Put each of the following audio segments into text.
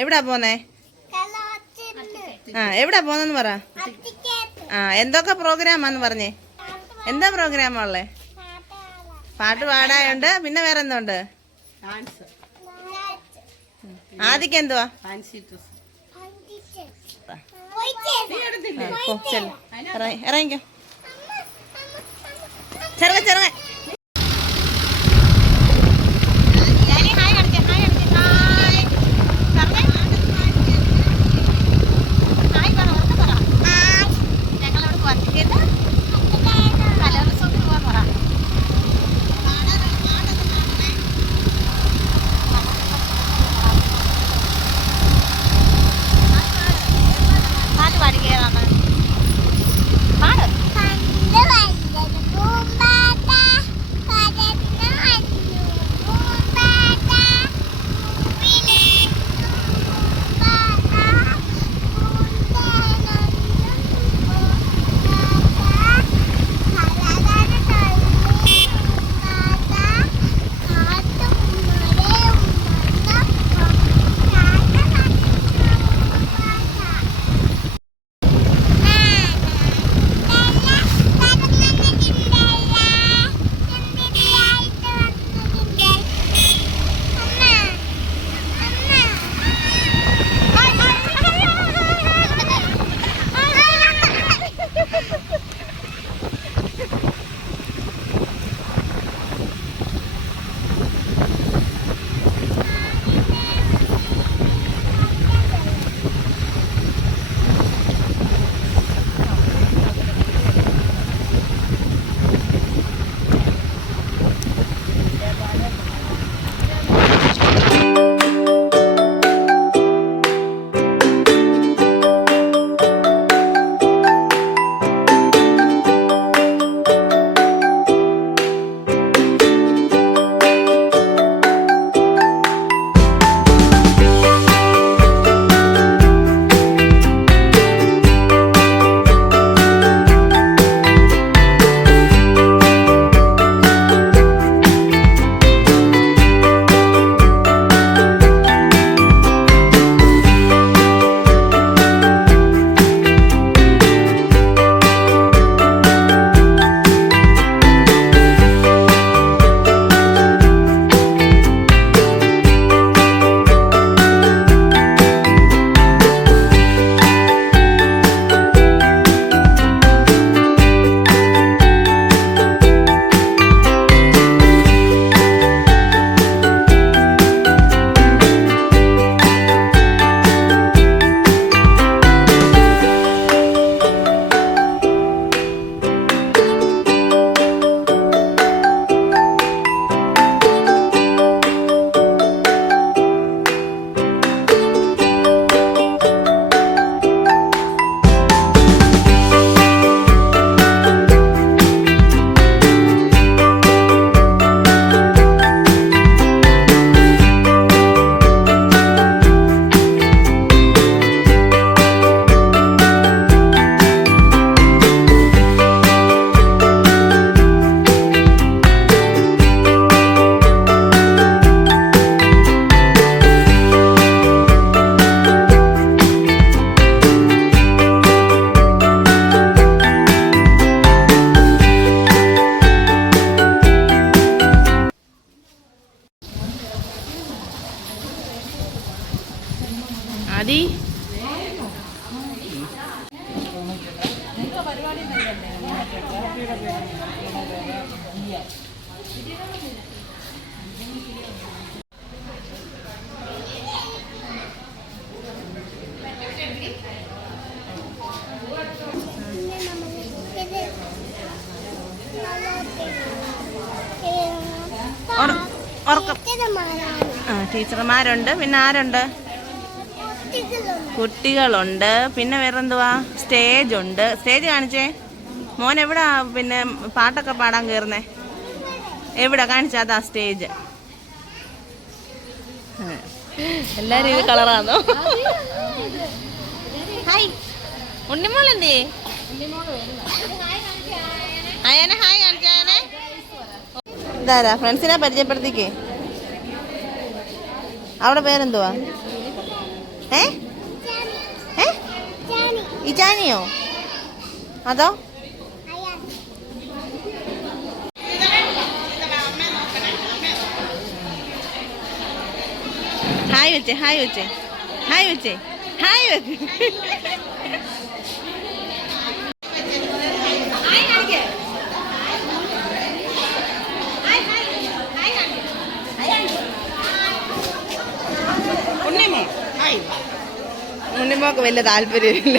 എവിടാ പോന്നേ? ആ എവിടാ പോന്നെന്ന് പറ. ആ എന്തൊക്കെ പ്രോഗ്രാമാന്ന് പറഞ്ഞേ? എന്താ പ്രോഗ്രാമാ ഉള്ളേ? പാട്ട് പാടായുണ്ട്. പിന്നെ വേറെ എന്തുണ്ട്? ആദിക്ക് എന്തുവാ? ഇറങ്ങിക്കോ ചെറുങ്ങ ചെറുങ്ങ. ആദി ടീച്ചർമാരുണ്ട്. പിന്നെ ആരുണ്ട്? കുട്ടികളുണ്ട്. പിന്നെ വേറെന്തുവാ? സ്റ്റേജ് ഉണ്ട്. സ്റ്റേജ് കാണിച്ചേ. മോൻ എവിടാ പിന്നെ പാട്ടൊക്കെ പാടാൻ കയറുന്നേ? എവിടെ കാണിച്ചാ? അതാ സ്റ്റേജ്. എല്ലാരും ഇത് കളറാന്നോ? ഹായ് ഉണ്ണിമോളെന്തേ? അയാനെ ഹായ് കാണിച്ചാനെ. ഇതാരാ? ഫ്രണ്ട്സിനെ പരിചയപ്പെടുത്തിക്കേ. അവിടെ പേരെന്തുവാ? ഏ ഏ ഇജാനിയോ അതോ? ഹായ് വെച്ചേ ഹായ് വെച്ചേ ഹായ് വെച്ചേ ഹായ് വെക്ക്. ഉണ്ണിമോക്ക് വലിയ താല്പര്യമില്ല.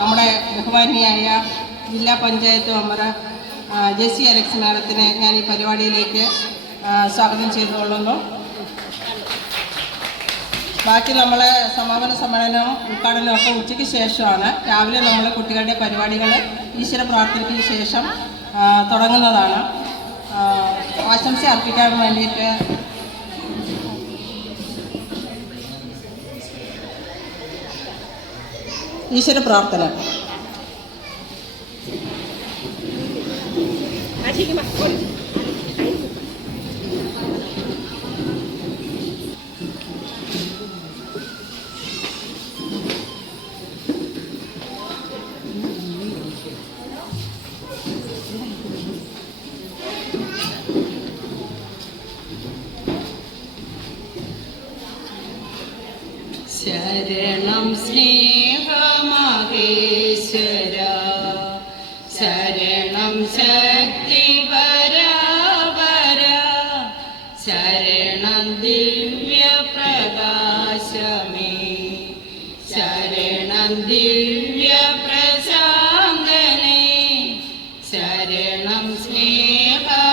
നമ്മുടെ ബഹുമാനിയായ ജില്ലാ പഞ്ചായത്ത് മെമ്പർ ജെസ്സി അലക്സ് മാഡത്തിനെ ഞാൻ ഈ പരിപാടിയിലേക്ക് സ്വാഗതം ചെയ്തുകൊള്ളുന്നു. ബാക്കി നമ്മളെ സമാപന സമ്മേളനവും ഉദ്ഘാടനവും ഒക്കെ ഉച്ചയ്ക്ക് ശേഷമാണ്. രാവിലെ നമ്മൾ കുട്ടികളുടെ പരിപാടികൾ ഈശ്വര പ്രാർത്ഥനയ്ക്ക് ശേഷം തുടങ്ങുന്നതാണ്. ആശംസ അർപ്പിക്കാൻ വേണ്ടിയിട്ട് ഈശ്വര പ്രാർത്ഥന. ശരണം സ്നേഹമഹേശ്വര, ശരണം ശക്തി പരാപര, ശരണം ദിവ്യ പ്രകാശമേ, ശരണം ദിവ്യ പ്രശാന്തനേ, ശരണം സ്നേഹമഹേശ്വര.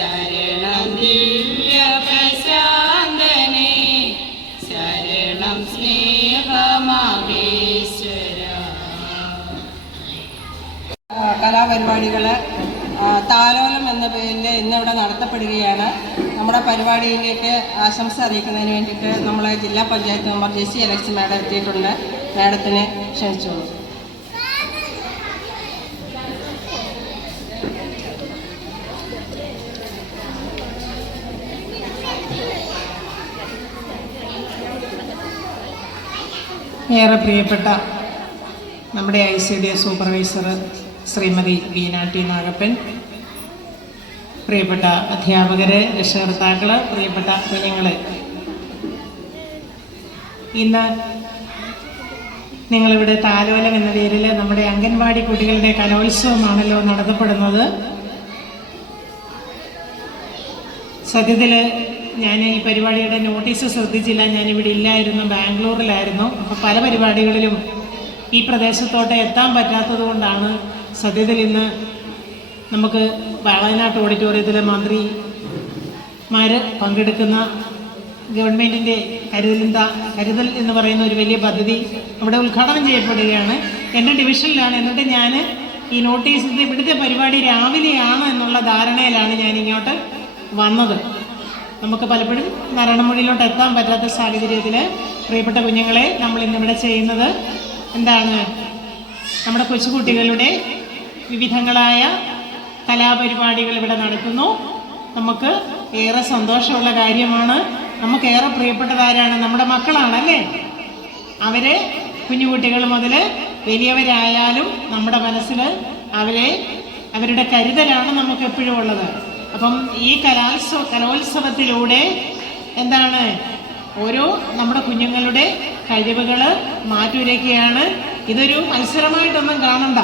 ശരണം ദിവ്യ പ്രശാന്തനെ ശരണം സ്നേഹമാകേശ്വര. കലാപരിപാടികൾ താലോലം എന്ന പേരിൽ ഇന്നിവിടെ നടത്തപ്പെടുകയാണ്. നമ്മുടെ പരിപാടിയിലേക്ക് ആശംസ അറിയിക്കുന്നതിന് വേണ്ടിയിട്ട് നമ്മളെ ജില്ലാ പഞ്ചായത്ത് മെമ്പർ ജെസി അലക്സ് മാഡം എത്തിയിട്ടുണ്ട്. മാഡത്തിനെ ക്ഷണിച്ചോളൂ. ഏറെ പ്രിയപ്പെട്ട നമ്മുടെ ICDS supervisor Shrimati Beena T Nagappan, പ്രിയപ്പെട്ട അധ്യാപകരെ, രക്ഷകർത്താക്കൾ, പ്രിയപ്പെട്ട കുഞ്ഞുങ്ങളെ, ഇന്ന് നിങ്ങളിവിടെ താലോലം എന്ന പേരിൽ നമ്മുടെ അംഗൻവാടി കുട്ടികളുടെ കലോത്സവമാണല്ലോ നടത്തപ്പെടുന്നത്. സത്യത്തിൽ ഞാൻ ഈ പരിപാടിയുടെ നോട്ടീസ് ശ്രദ്ധിച്ചില്ല. ഞാനിവിടെ ഇല്ലായിരുന്നു, ബാംഗ്ലൂരിലായിരുന്നു. അപ്പോൾ പല പരിപാടികളിലും ഈ പ്രദേശത്തോട്ട് എത്താൻ പറ്റാത്തത് കൊണ്ടാണ് സത്യത്തിൽ ഇന്ന് നമുക്ക് വയനാട്ട് ഓഡിറ്റോറിയത്തിലെ മന്ത്രിമാർ പങ്കെടുക്കുന്ന ഗവൺമെൻറ്റിൻ്റെ കരുതൽ എന്ന് പറയുന്ന ഒരു വലിയ പദ്ധതി അവിടെ ഉദ്ഘാടനം ചെയ്യപ്പെടുകയാണ്. എൻ്റെ ഡിവിഷനിലാണ്. എന്നിട്ട് ഞാൻ ഈ നോട്ടീസിൻ്റെ ഇവിടുത്തെ പരിപാടി രാവിലെയാണ് എന്നുള്ള ധാരണയിലാണ് ഞാൻ ഇങ്ങോട്ട് വന്നത്. നമുക്ക് പലപ്പോഴും നാരായണമൂഴിയിലോട്ട് എത്താൻ പറ്റാത്ത സാഹചര്യത്തിൽ പ്രിയപ്പെട്ട കുഞ്ഞുങ്ങളെ നമ്മൾ ഇന്നിവിടെ ചെയ്യുന്നത് എന്താണ്? നമ്മുടെ കൊച്ചുകുട്ടികളുടെ വിവിധങ്ങളായ കലാപരിപാടികൾ ഇവിടെ നടത്തുന്നു. നമുക്ക് ഏറെ സന്തോഷമുള്ള കാര്യമാണ്. നമുക്കേറെ പ്രിയപ്പെട്ടതാരാണ്? നമ്മുടെ മക്കളാണല്ലേ. അവരെ കുഞ്ഞുകുട്ടികൾ മുതൽ വലിയവരായാലും നമ്മുടെ മനസ്സിൽ അവരുടെ കരുതലാണ് നമുക്ക് എപ്പോഴും ഉള്ളത്. അപ്പം ഈ കലോത്സവത്തിലൂടെ എന്താണ് ഓരോ നമ്മുടെ കുഞ്ഞുങ്ങളുടെ കഴിവുകൾ മാറ്റുരയ്ക്കുകയാണ്. ഇതൊരു മത്സരമായിട്ടൊന്നും കാണണ്ട.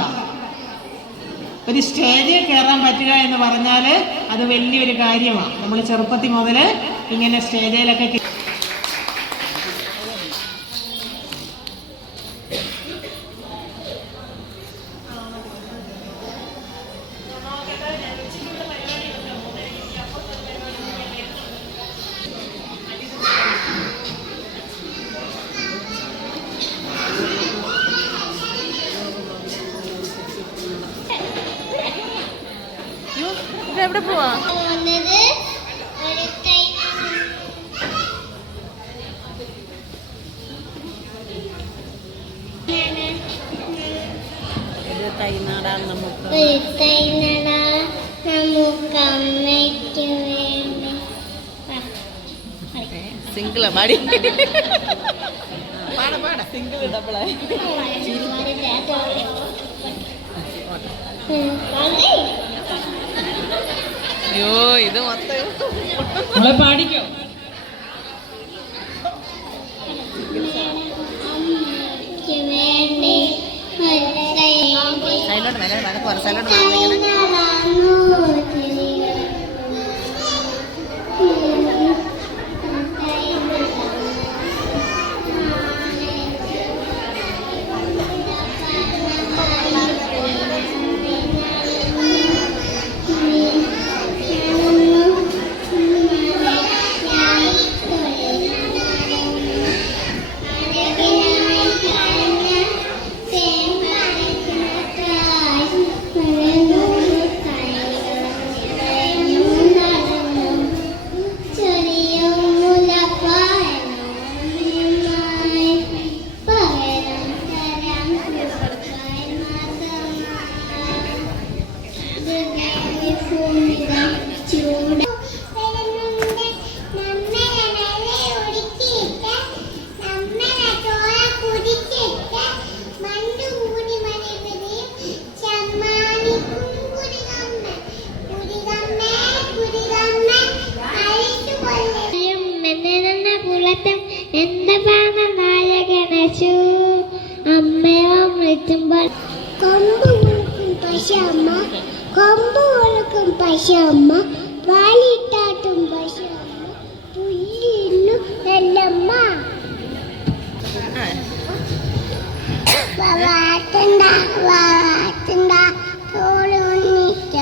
ഒരു സ്റ്റേജിൽ കയറാൻ പറ്റുക എന്ന് പറഞ്ഞാൽ അത് വലിയൊരു കാര്യമാണ്. നമ്മൾ ചെറുപ്പത്തിൽ മുതൽ ഇങ്ങനെ സ്റ്റേജിലൊക്കെ എവിടെ പോവാ? തൈനടാൻ നമുക്ക് അമ്മയ്ക്ക് വേണ്ടി സിംഗിളാ പാടി പാട സിംഗിൾ ഡബിളായി. അയ്യോ ഇത് മൊത്തം പാടിക്കോ. അമ്മയ്ക്ക് വേണ്ടി സൈലോട്ട് മേലെ വടക്ക് സൈലോട്ട് മാറിങ്ങനെ പശമ്മ വാലിട്ടാട്ടും പശമ്മ പുല്ലിന്നു നെല്ലമ്മ വാട്ടുണ്ട തോളുന്നിട്ട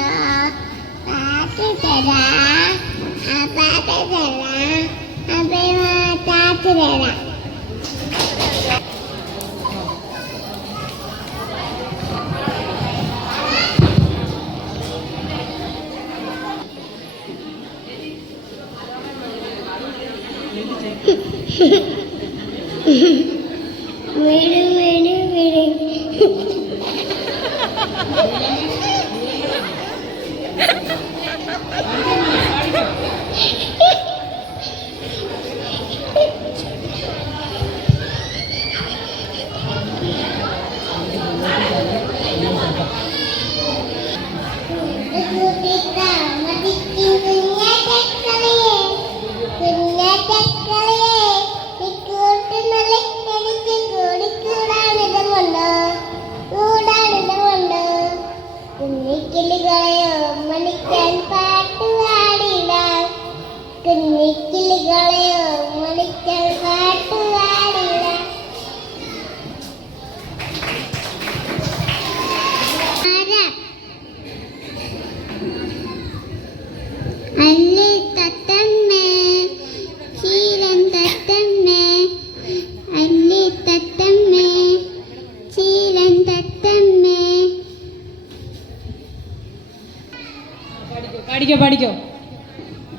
പാടിക്കോ.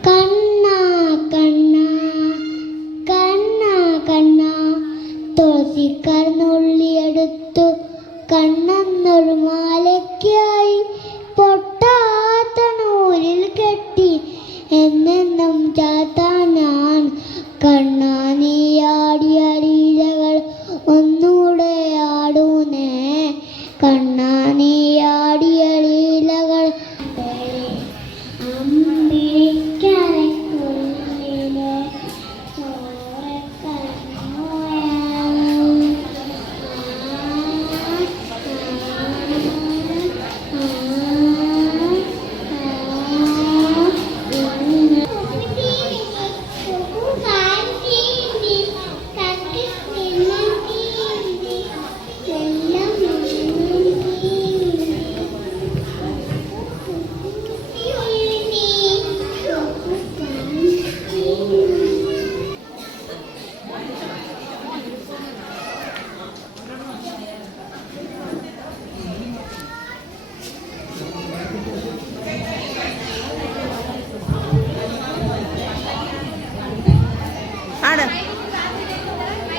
കണ്ണാ കണ്ണാ കണ്ണാ കണ്ണാ തുളസിക്കാരനുള്ളിയെടുത്തു കണ്ണെന്നൊരു മാലയ്ക്കായി പൊട്ടാത്ത നൂലിൽ കെട്ടി എന്നെന്നും ചാത്താൻ ഞാൻ. കണ്ണാ നീ ആടിയ ലീലകൾ ഒന്നൂടെ ആടൂനേ. കണ്ണാ നീ ആടിയ ലീലകൾ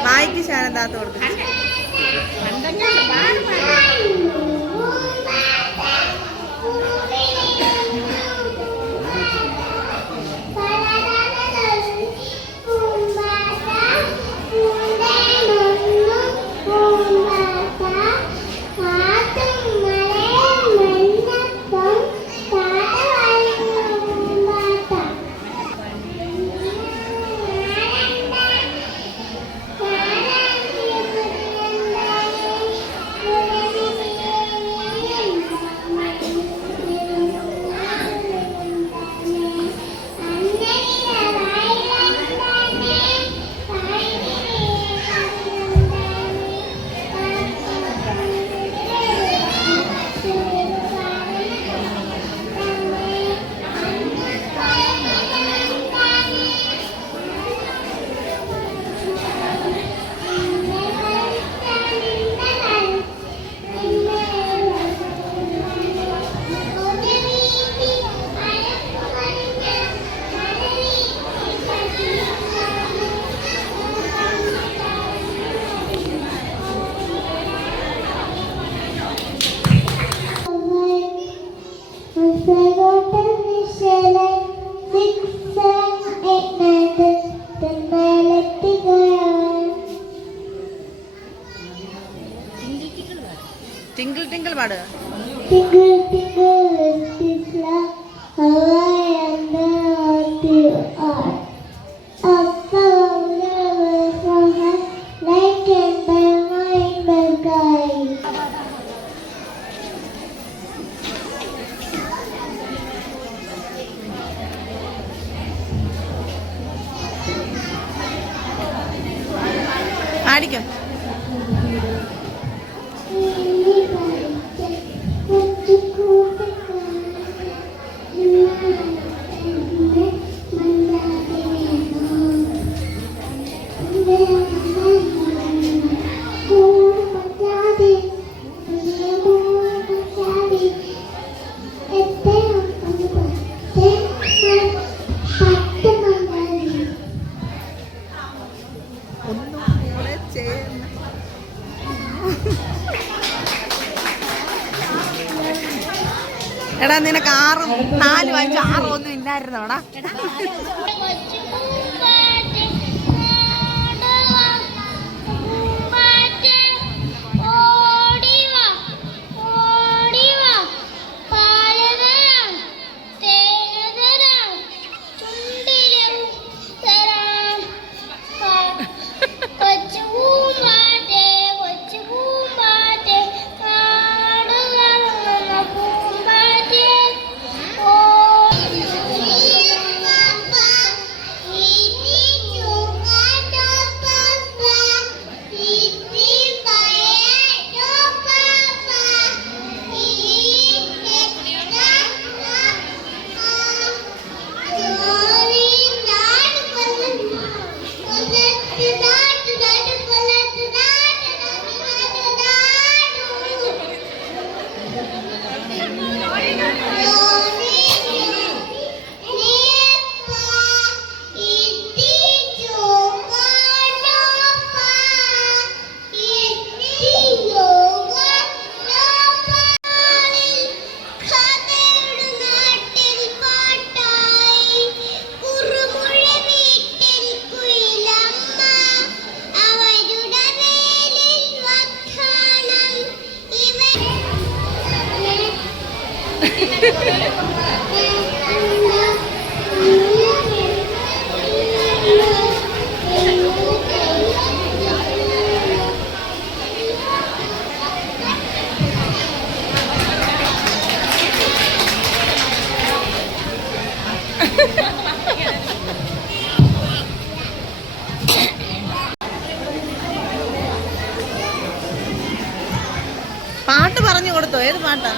വായിക്ക് ശാരദാത്ത കൊടുത്തു. ടിങ്കിൾ ടിങ്കിൾ പാടുക. പാടിക്കോ. പത്ത് മണി എടാ നിനക്ക് 6, 4, 5, 6 ഒന്നും ഇല്ലായിരുന്നോടാ. പാട്ട് പറഞ്ഞു കൊടുത്തോ? ഏത് പാട്ടാ?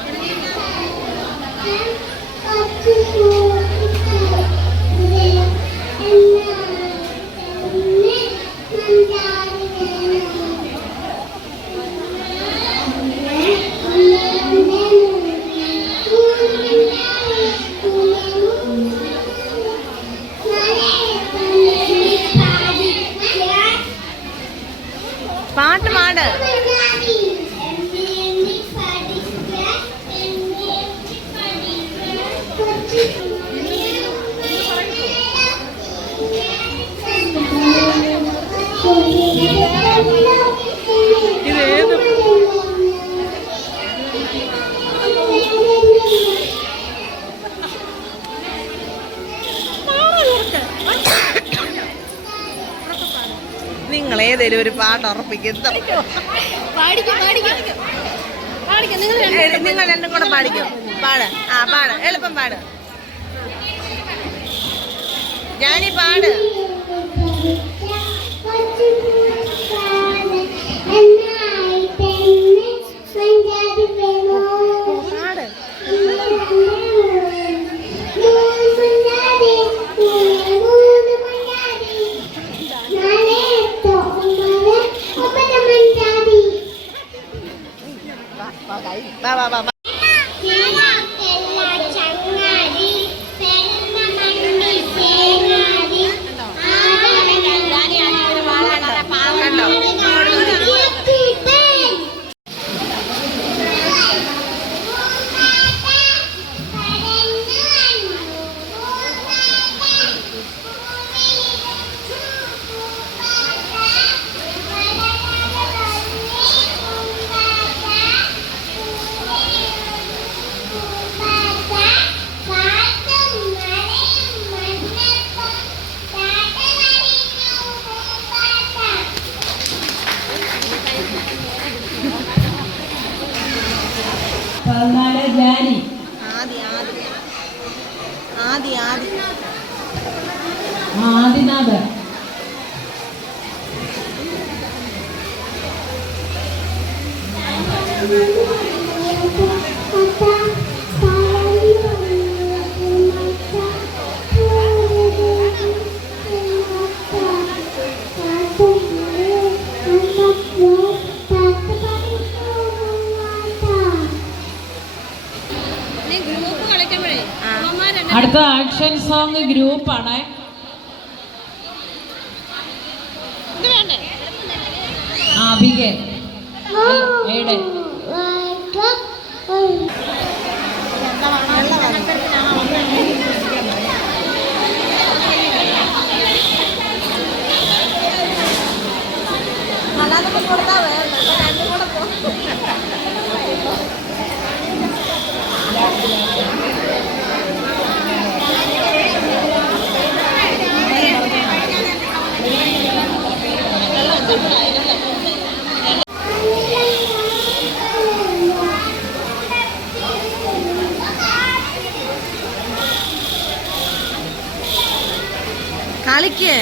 പാട്ട് പാട്. നിങ്ങൾ ഏതേലും ഒരു പാട്ട് ഉറപ്പിക്കും. നിങ്ങൾ രണ്ടും കൂടെ പാടിക്കോ. പാട്. ആ പാട്. എളുപ്പം പാട്. ഞാനീ പാട്. വാ വാ വാ. ആദിനാഥ്. അടുത്ത ആക്ഷൻ. ആക്ഷൻ സോങ് ഗ്രൂപ്പാണ്. അഭികേ എവിടെ കളിക്ക്.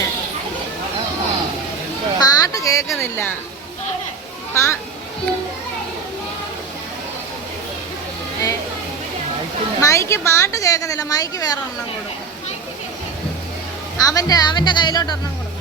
പാട്ട് കേക്കുന്നില്ല. മൈക്ക് പാട്ട് കേക്കുന്നില്ല. മൈക്ക് വേറെ ഒരെണ്ണം കൊടുക്കും. അവന്റെ കയ്യിലോട്ട് ഒരെണ്ണം കൊടുക്കും.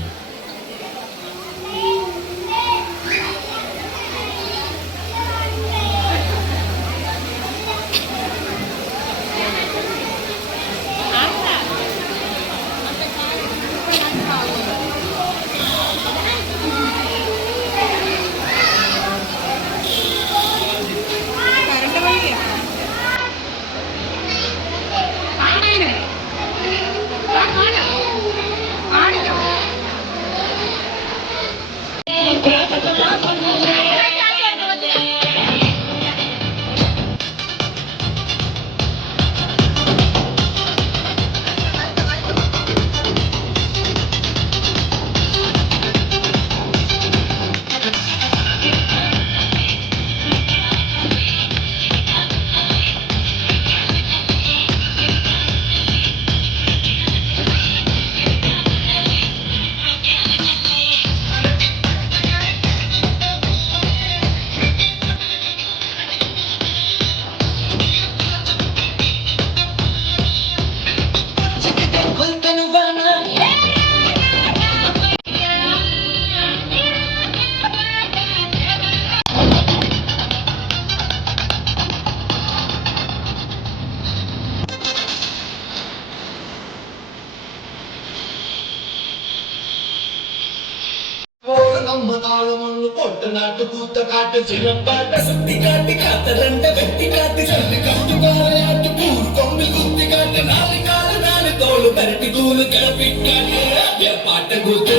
പൊട്ടനാട്ട് കൂത്തക്കാട്ട് ചിലമ്പാട്ട സുത്തിക്കാട്ട് കാത്തരണ്ട വെട്ടിക്കാട്ട് ചന്ദ്രകാട്ടുകാലയാട്ട് പൂർക്കൊമ്പിൽ കുത്തിക്കാട്ട് നാല് കാല് നാല് തോള് പരട്ടി തൂല് കിളപ്പിക്കാട്ട് പാട്ടം കൂത്ത്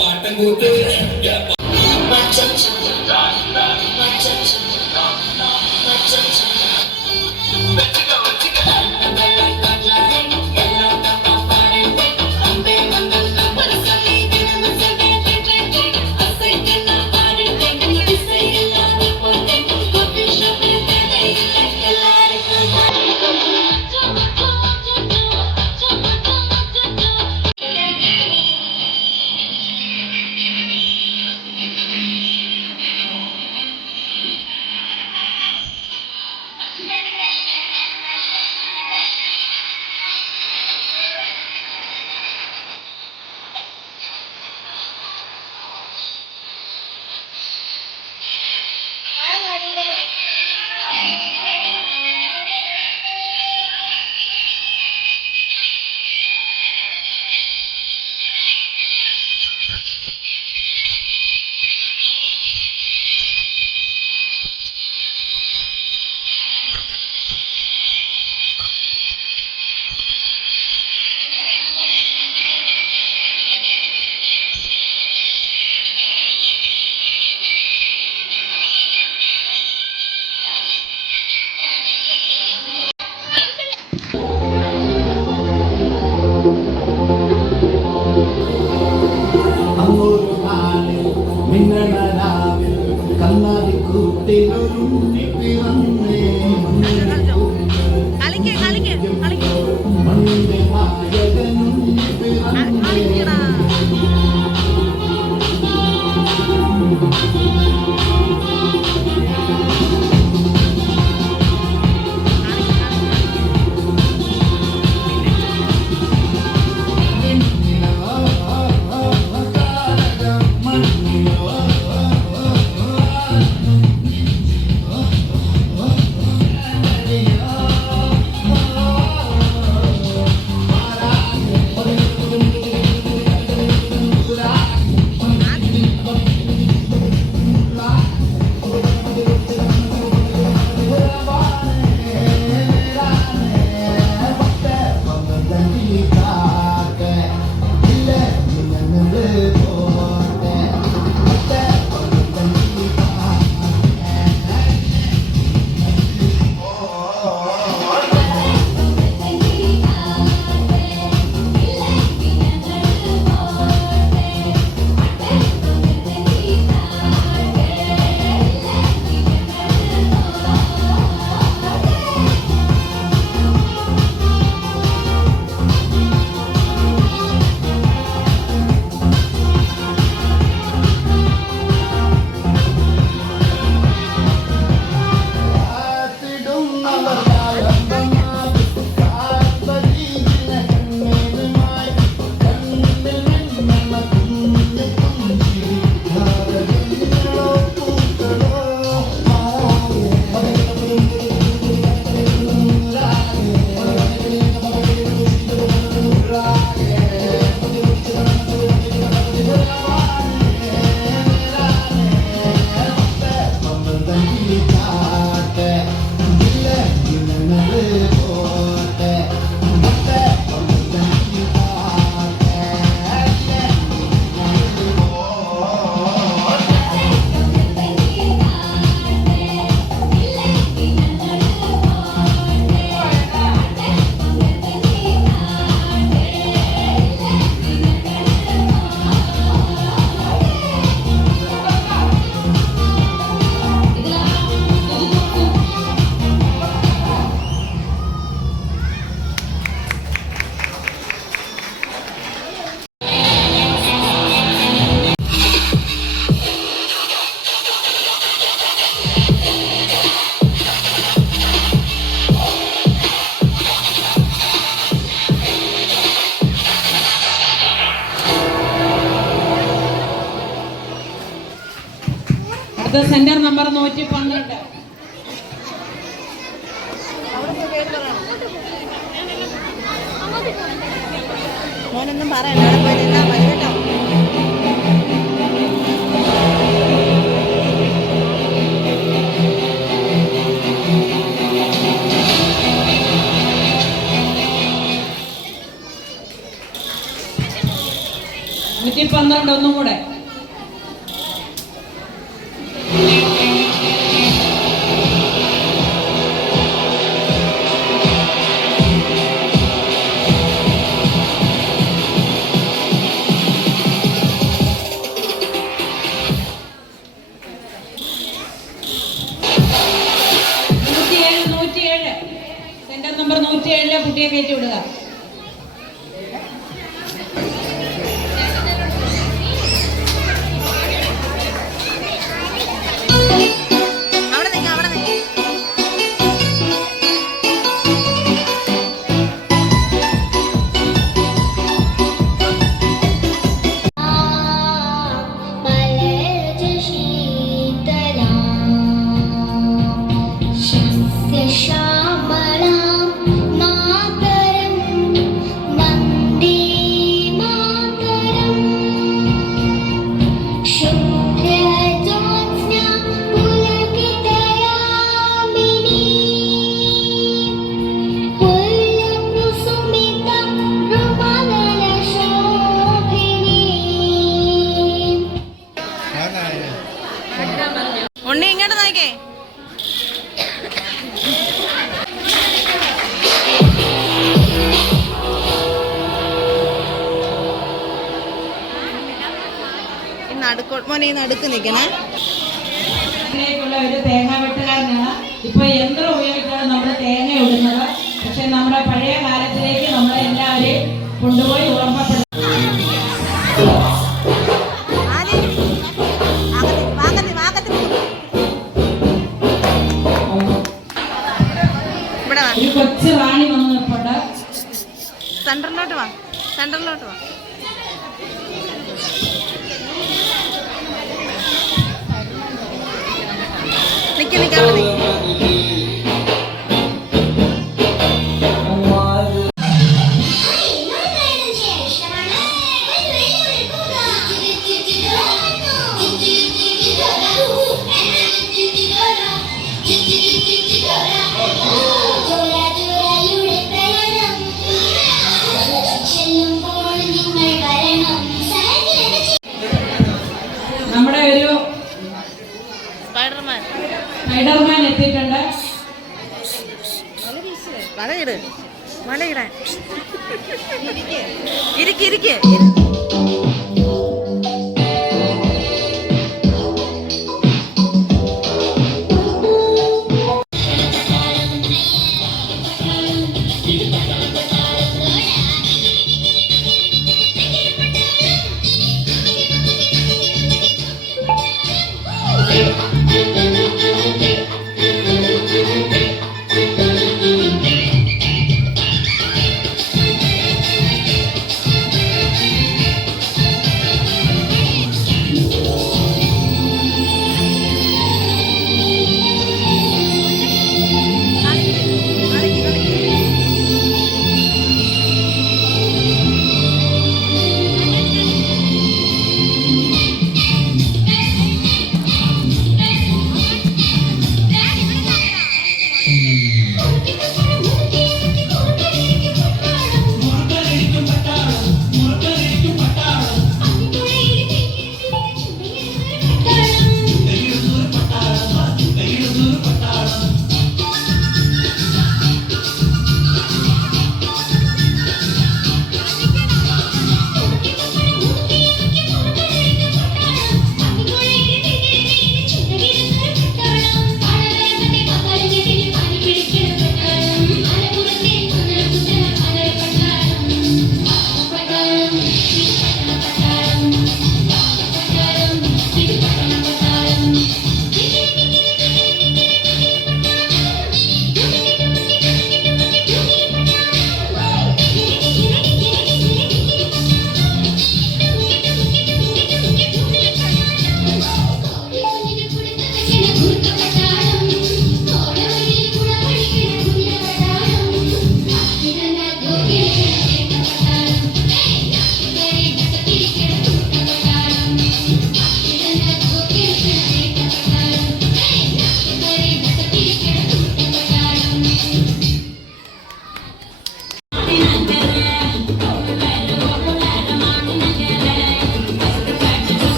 പാട്ടം കൂത്ത് അടുത്ത സെന്റർ നമ്പർ 112. മോനൊന്നും പറയണ്ട, അവിടെ പോയി നിന്നാ മതി കേട്ടോ. ഒന്നും കൂടെ. സെന്റർ നമ്പർ 107 കുട്ടിയെ കയറ്റി വിടുക. ഉണ്ണി ഇങ്ങോട്ട് നോക്കേ. മോനെ ഈ നടുക്ക് നിൽക്കണേ. ഒരു തേങ്ങ വെട്ടുകാരനാണ്. ഇപ്പൊ യന്ത്രം ഉപയോഗിച്ചാണ് നമ്മൾ തേങ്ങ ഇടുന്നത്. പക്ഷെ നമ്മുടെ പഴയ കാലത്തിലേക്ക് നമ്മളെ എല്ലാവരെയും കൊണ്ടുപോയി ഓർമ്മപ്പെടുത്തും. ഒരു കൊച്ചു റാണി വന്ന് നിൽപ്പുണ്ട്. സെന്ററിലോട്ട് വാ, സെന്ററിലോട്ട് വാ. നിക്ക് നിക്ക് അവിടെ നിക്ക്. നമ്മുടെ ഒരു സ്പൈഡർമാൻ എത്തിയിട്ടുണ്ട്. വലയിട്, വലയിടാൻ. ഇരിക്ക് ഇരിക്ക്.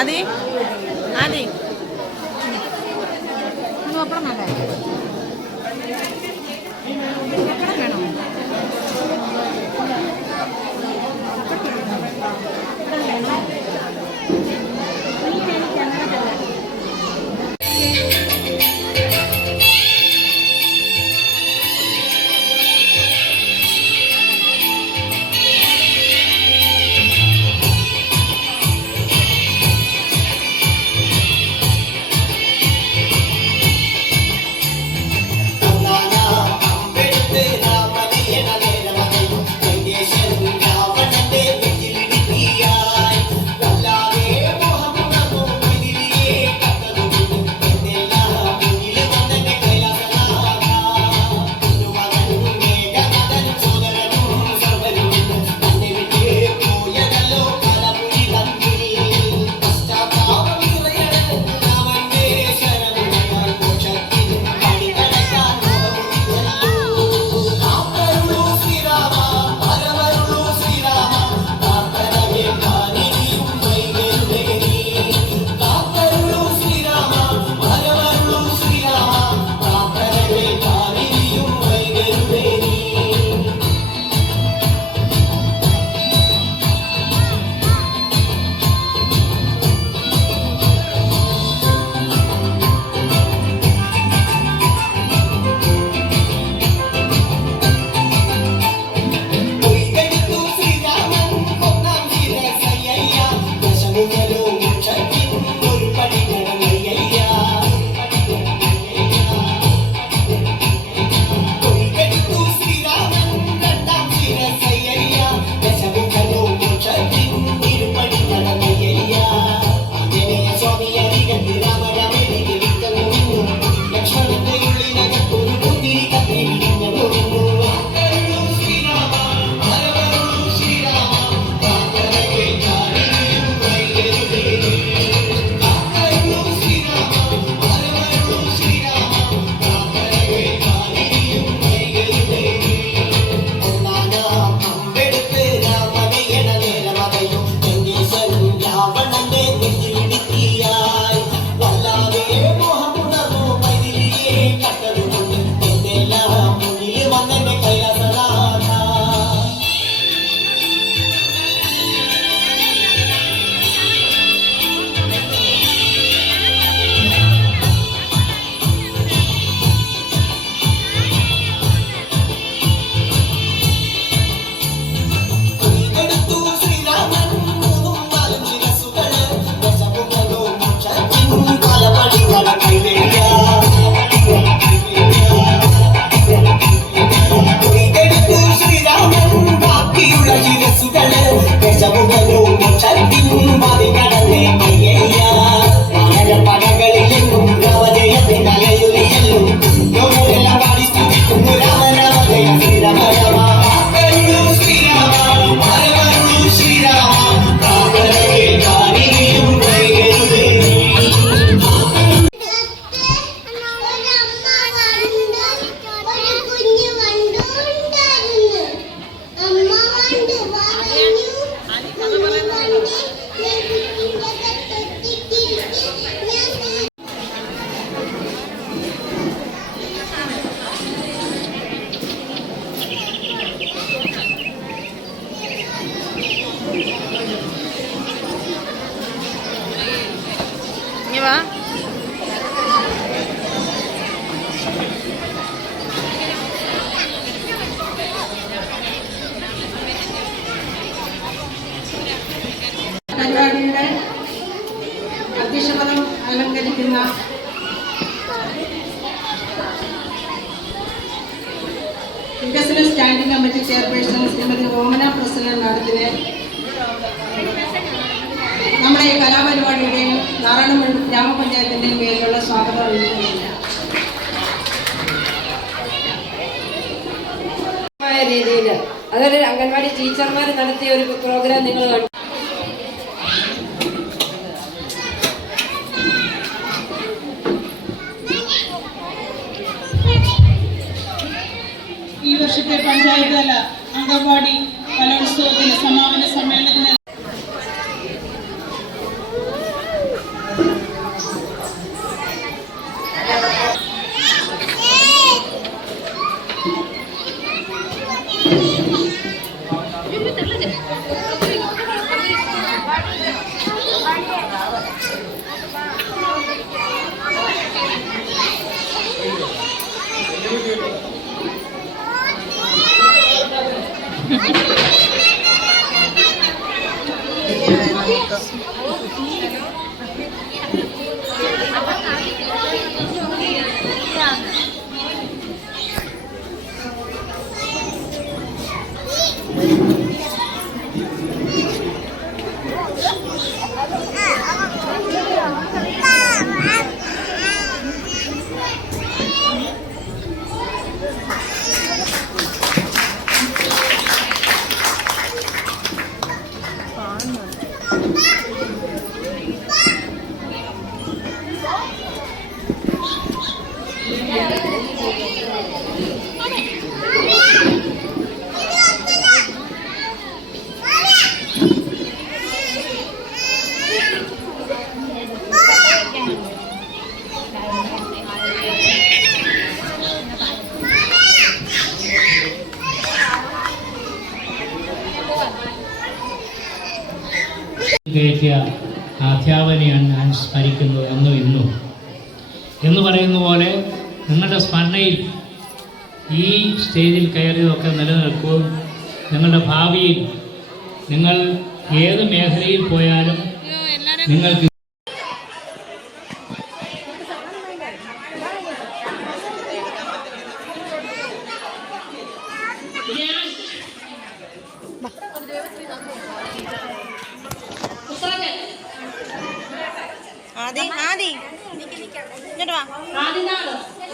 ആദി ആദി പപ്പടം വേണ്ടേ? പപ്പടം വേണോ? വാ. പരിപാടിയുടെ അധ്യക്ഷപദം അലങ്കരിക്കുന്ന വികസന സ്റ്റാൻഡിംഗ് കമ്മിറ്റി ചെയർപേഴ്സൺ ശ്രീമതി ഓമന പ്രസിഡന്റ് മാഡത്തിനെ നമ്മുടെ ഈ കലാപരിപാടിയുടെയും നാരായണമംഗലം ഗ്രാമപഞ്ചായത്തിന്റെയും പേരിലുള്ള സ്വാഗതം അറിയിക്കുന്നില്ല. രീതിയിൽ അതൊരു അംഗൻവാടി ടീച്ചർമാർ നടത്തിയ ഒരു പ്രോഗ്രാം നിങ്ങൾ കണ്ടു. ഈ വർഷത്തെ പഞ്ചായത്ത് തല അംഗൻവാടി കലോത്സവത്തിന് സമാപന സമ്മേളനത്തിന് കയറ്റിയ അധ്യാപനയാണ് ഞാൻ സ്മരിക്കുന്നത് അന്നും ഇന്നും. എന്ന് പറയുന്ന പോലെ നിങ്ങളുടെ സ്മരണയിൽ ഈ സ്റ്റേജിൽ കയറിയതൊക്കെ നിലനിൽക്കുകയും നിങ്ങളുടെ ഭാവിയിൽ നിങ്ങൾ ഏത് മേഖലയിൽ പോയാലും നിങ്ങൾക്ക് ഇങ്ങോട്ട് വാ.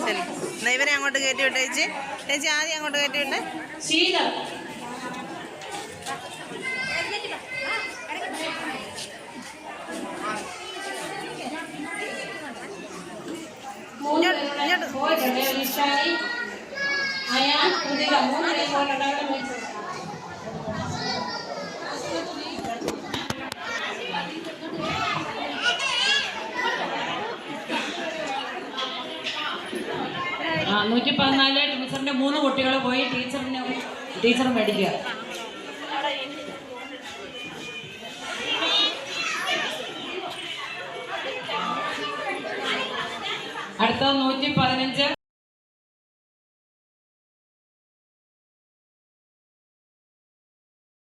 ശരി, എന്നാ ഇവരെ അങ്ങോട്ട് കയറ്റി വിട്ടേ ചേച്ചി. ചേച്ചി ആദ്യം അങ്ങോട്ട് കയറ്റി വിട്ടെ. ആ 114 ടീച്ചറിന്റെ 3 കുട്ടികൾ പോയി ടീച്ചർ മേടിക്കുക. അടുത്ത 115